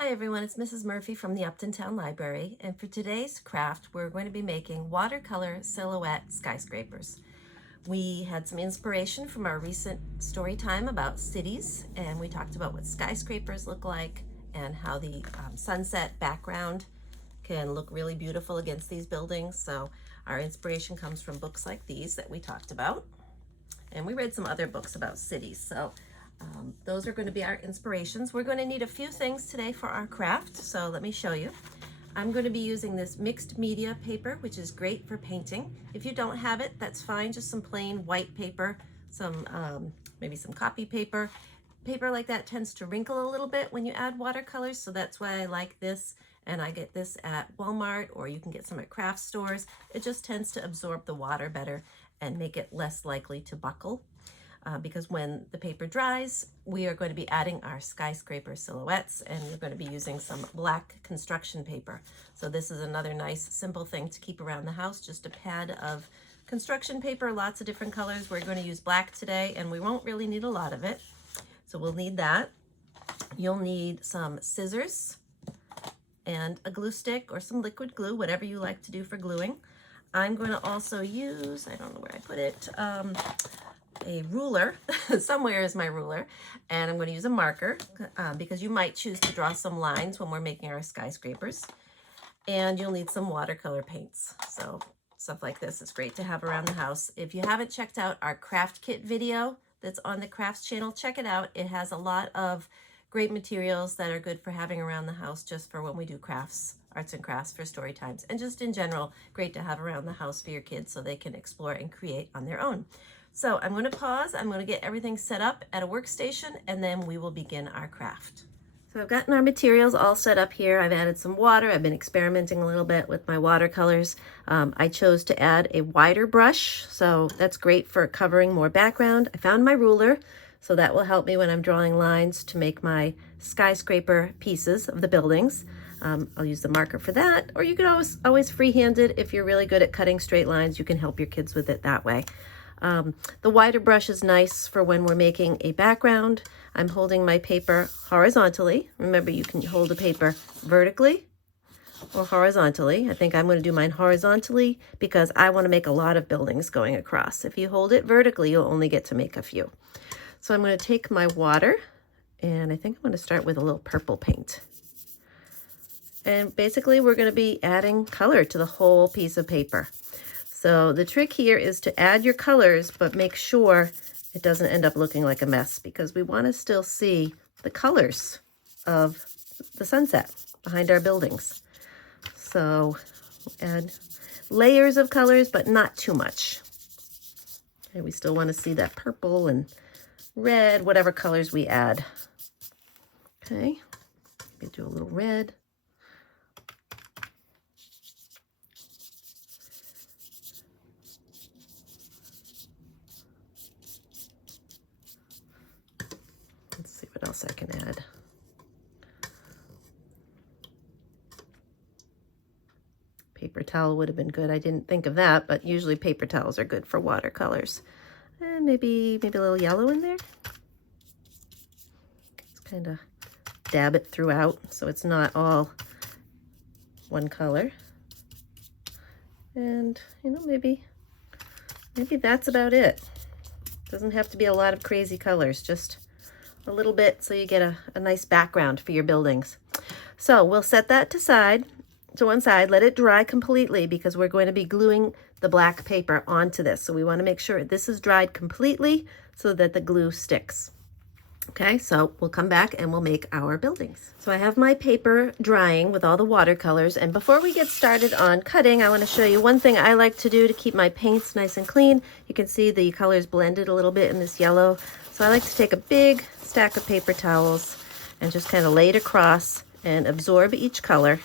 Hi everyone, it's Mrs. Murphy from the Upton Town Library, and for today's craft we're going to be making watercolor silhouette skyscrapers. We had some inspiration from our recent story time about cities, and we talked about what skyscrapers look like and how the sunset background can look really beautiful against these buildings. So our inspiration comes from books like these that we talked about, and we read some other books about cities. So those are going to be our inspirations. We're going to need a few things today for our craft, so let me show you. I'm going to be using this mixed media paper, which is great for painting. If you don't have it, that's fine, just some plain white paper, some maybe some copy paper. Paper like that tends to wrinkle a little bit when you add watercolors, so that's why I like this, and I get this at Walmart, or you can get some at craft stores. It just tends to absorb the water better and make it less likely to buckle. Because when the paper dries, we are going to be adding our skyscraper silhouettes, and we're going to be using some black construction paper. So this is another nice simple thing to keep around the house, just a pad of construction paper, lots of different colors. We're going to use black today, and we won't really need a lot of it. So we'll need that. You'll need some scissors and a glue stick or some liquid glue, whatever you like to do for gluing. I'm going to also use, I don't know where I put it, a ruler. Somewhere is my ruler, and I'm going to use a marker because you might choose to draw some lines when we're making our skyscrapers. And you'll need some watercolor paints. So stuff like this is great to have around the house. If you haven't checked out our craft kit video that's on the crafts channel, check it out. It has a lot of great materials that are good for having around the house, just for when we do crafts, arts and crafts for story times, and just in general, great to have around the house for your kids so they can explore and create on their own. So I'm going to pause, I'm going to get everything set up at a workstation, and then we will begin our craft. So I've gotten our materials all set up here. I've added some water. I've been experimenting a little bit with my watercolors. I chose to add a wider brush, so that's great for covering more background. I found my ruler, so that will help me when I'm drawing lines to make my skyscraper pieces of the buildings. I'll use the marker for that, or you can always freehand it. If you're really good at cutting straight lines, you can help your kids with it that way. The wider brush is nice for when we're making a background. I'm holding my paper horizontally. Remember, you can hold the paper vertically or horizontally. I think I'm going to do mine horizontally because I want to make a lot of buildings going across. If you hold it vertically, you'll only get to make a few. So I'm going to take my water, and I think I'm going to start with a little purple paint. And basically, we're going to be adding color to the whole piece of paper. So the trick here is to add your colors, but make sure it doesn't end up looking like a mess, because we want to still see the colors of the sunset behind our buildings. So add layers of colors, but not too much. And we still want to see that purple and red, whatever colors we add. Okay, maybe do a little red. Let's see what else I can add. Paper towel would have been good. I didn't think of that, but usually paper towels are good for watercolors. And maybe a little yellow in there. Just kind of dab it throughout so it's not all one color. And, you know, maybe that's about it. Doesn't have to be a lot of crazy colors, just a little bit so you get a nice background for your buildings. So we'll set that to one side, let it dry completely, because we're going to be gluing the black paper onto this. So we want to make sure this is dried completely so that the glue sticks. Okay, so we'll come back and we'll make our buildings. So I have my paper drying with all the watercolors, and before we get started on cutting, I want to show you one thing I like to do to keep my paints nice and clean. You can see the colors blended a little bit in this yellow. So I like to take a big stack of paper towels and just kind of lay it across and absorb each color.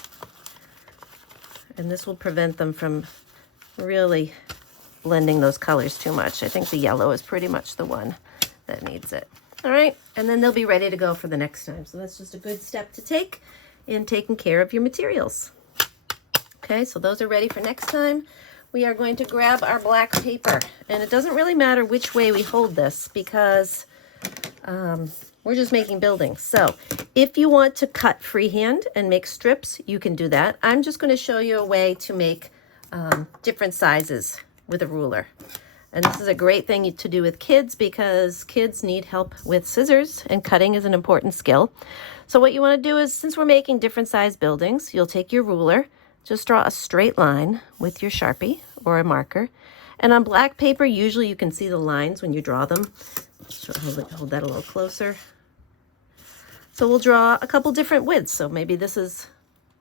And this will prevent them from really blending those colors too much. I think the yellow is pretty much the one that needs it. All right, and then they'll be ready to go for the next time. So that's just a good step to take in taking care of your materials. Okay, so those are ready for next time. We are going to grab our black paper, and it doesn't really matter which way we hold this, because we're just making buildings. So if you want to cut freehand and make strips, you can do that. I'm just going to show you a way to make different sizes with a ruler. And this is a great thing to do with kids because kids need help with scissors, and cutting is an important skill. So what you want to do is, since we're making different size buildings, you'll take your ruler, just draw a straight line with your Sharpie or a marker. And on black paper, usually you can see the lines when you draw them. Hold that a little closer. So we'll draw a couple different widths. So maybe this is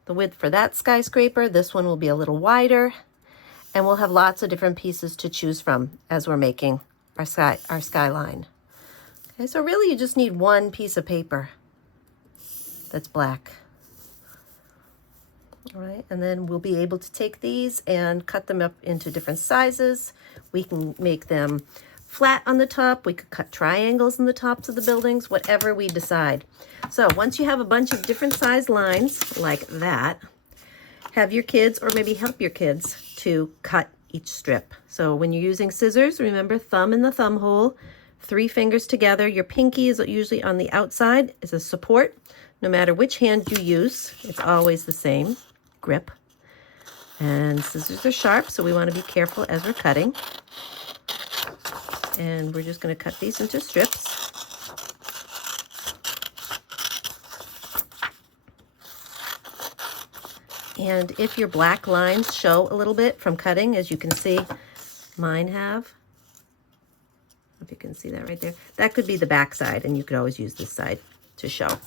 the width for that skyscraper. This one will be a little wider. And we'll have lots of different pieces to choose from as we're making our skyline. Okay, so really you just need one piece of paper that's black. All right, and then we'll be able to take these and cut them up into different sizes. We can make them flat on the top. We could cut triangles in the tops of the buildings, whatever we decide. So once you have a bunch of different size lines like that, have your kids, or maybe help your kids, to cut each strip. So when you're using scissors, remember thumb in the thumb hole, 3 fingers together. Your pinky is usually on the outside as a support. No matter which hand you use, it's always the same grip. And scissors are sharp, so we want to be careful as we're cutting. And we're just going to cut these into strips. And if your black lines show a little bit from cutting, as you can see, mine have. If you can see that right there, that could be the back side, and you could always use this side to show.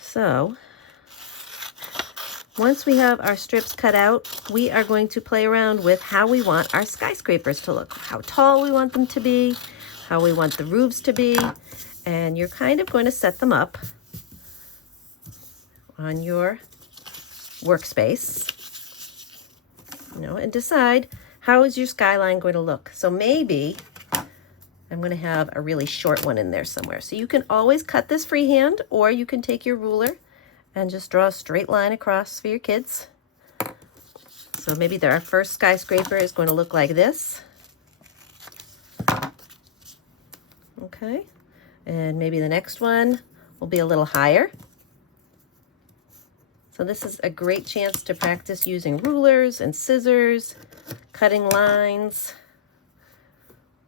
So once we have our strips cut out, we are going to play around with how we want our skyscrapers to look, how tall we want them to be, how we want the roofs to be, and you're kind of going to set them up on your workspace, and decide how is your skyline going to look. So maybe I'm going to have a really short one in there somewhere. So you can always cut this freehand, or you can take your ruler and just draw a straight line across for your kids. So maybe our first skyscraper is going to look like this. Okay, and maybe the next one will be a little higher. So this is a great chance to practice using rulers and scissors, cutting lines.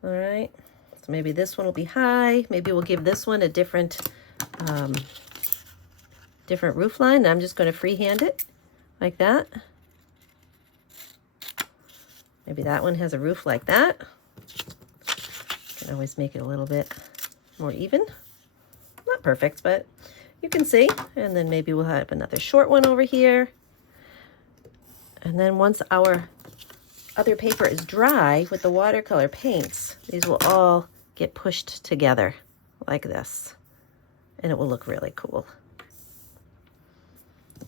All right, so maybe this one will be high. Maybe we'll give this one a different roof line. I'm just going to freehand it like that. Maybe that one has a roof like that. Can always make it a little bit more even. Not perfect, but you can see. And then maybe we'll have another short one over here. And then once our other paper is dry with the watercolor paints, these will all get pushed together like this. And it will look really cool.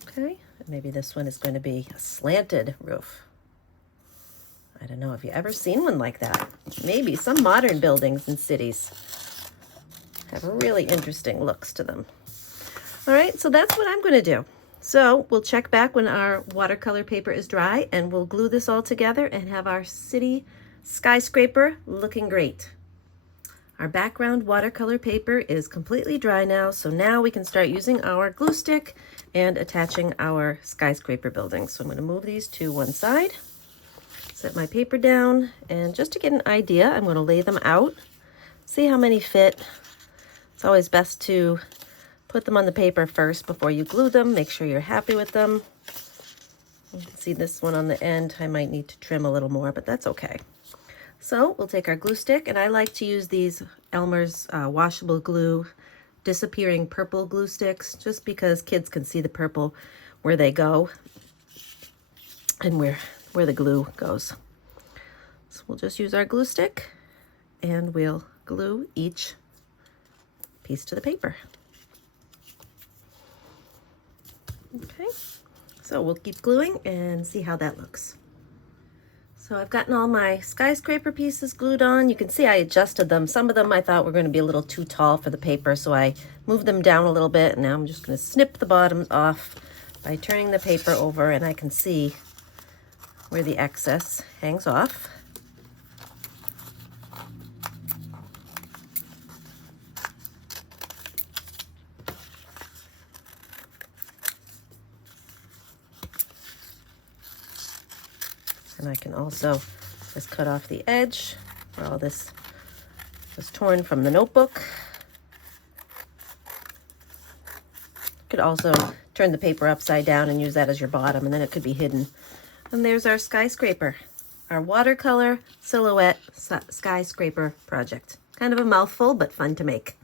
Okay, and maybe this one is going to be a slanted roof. I don't know if you've ever seen one like that. Maybe some modern buildings in cities have really interesting looks to them. All right, so that's what I'm going to do. So we'll check back when our watercolor paper is dry, and we'll glue this all together and have our city skyscraper looking great. Our background watercolor paper is completely dry now, so now we can start using our glue stick and attaching our skyscraper building. So I'm going to move these to one side, set my paper down, and just to get an idea, I'm going to lay them out, see how many fit. It's always best to put them on the paper first before you glue them. Make sure you're happy with them. You can see this one on the end. I might need to trim a little more, but that's okay. So we'll take our glue stick, and I like to use these Elmer's washable glue, disappearing purple glue sticks, just because kids can see the purple where they go and where the glue goes. So we'll just use our glue stick, and we'll glue each piece to the paper. Okay, so we'll keep gluing and see how that looks. So I've gotten all my skyscraper pieces glued on. You can see I adjusted them. Some of them I thought were going to be a little too tall for the paper, so I moved them down a little bit, and now I'm just going to snip the bottoms off by turning the paper over, and I can see where the excess hangs off. And I can also just cut off the edge where all this was torn from the notebook. You could also turn the paper upside down and use that as your bottom, and then it could be hidden. And there's our skyscraper, our watercolor silhouette skyscraper project. Kind of a mouthful, but fun to make.